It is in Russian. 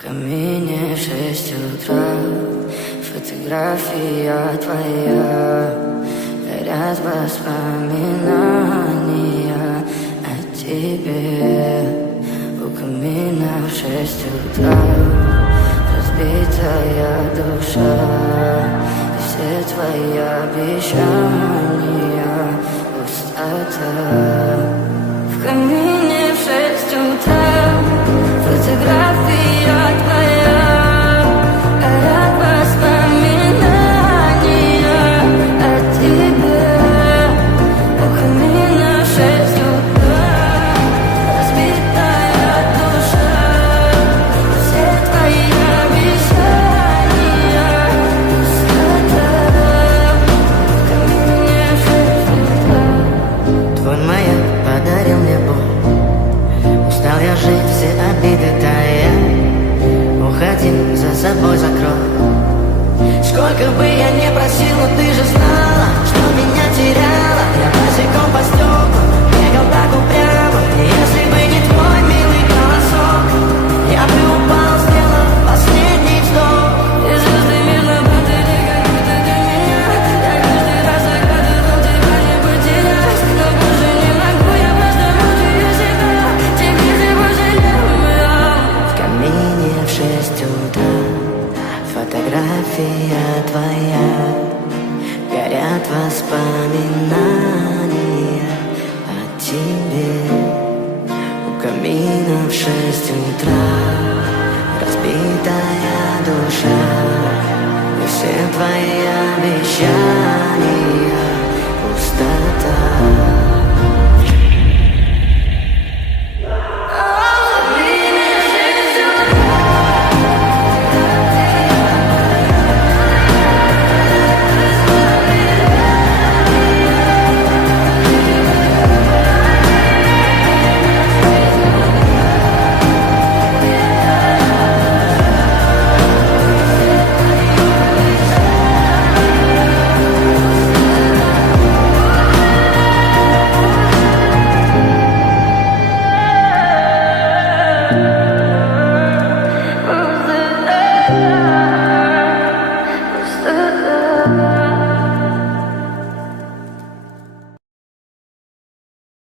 камине в 6 утра, фотография твоя, горят воспоминания о тебе. У камина в 6 утра разбитая душа, и все твои обещания пустота. В камине в 6 утра фотография твоя, горят воспоминания о тебе. У камина в 6 утра разбитая душа, все твои обещания пустота. В камине в 6 утра твой маяк подарил мне боль. Устал я жить, все обиды тая. Уходи, за собой закрой. Сколько бы я не просил, но ты же знала, что меня теряла. Я босиком по стеклам бегал так упрямо. Если бы не твой милый голосок, я бы упал, сделав последний вздох. И звезды мирно падали, как будто для меня. Я каждый раз загадывал тебя не потерять, но больше не могу, я просто мучаю себя. Теперь ты пожалел меня. В камине в 6 утра фотография твоя, горят воспоминания о тебе. У камина в 6 утра разбитая душа, и все твои обещания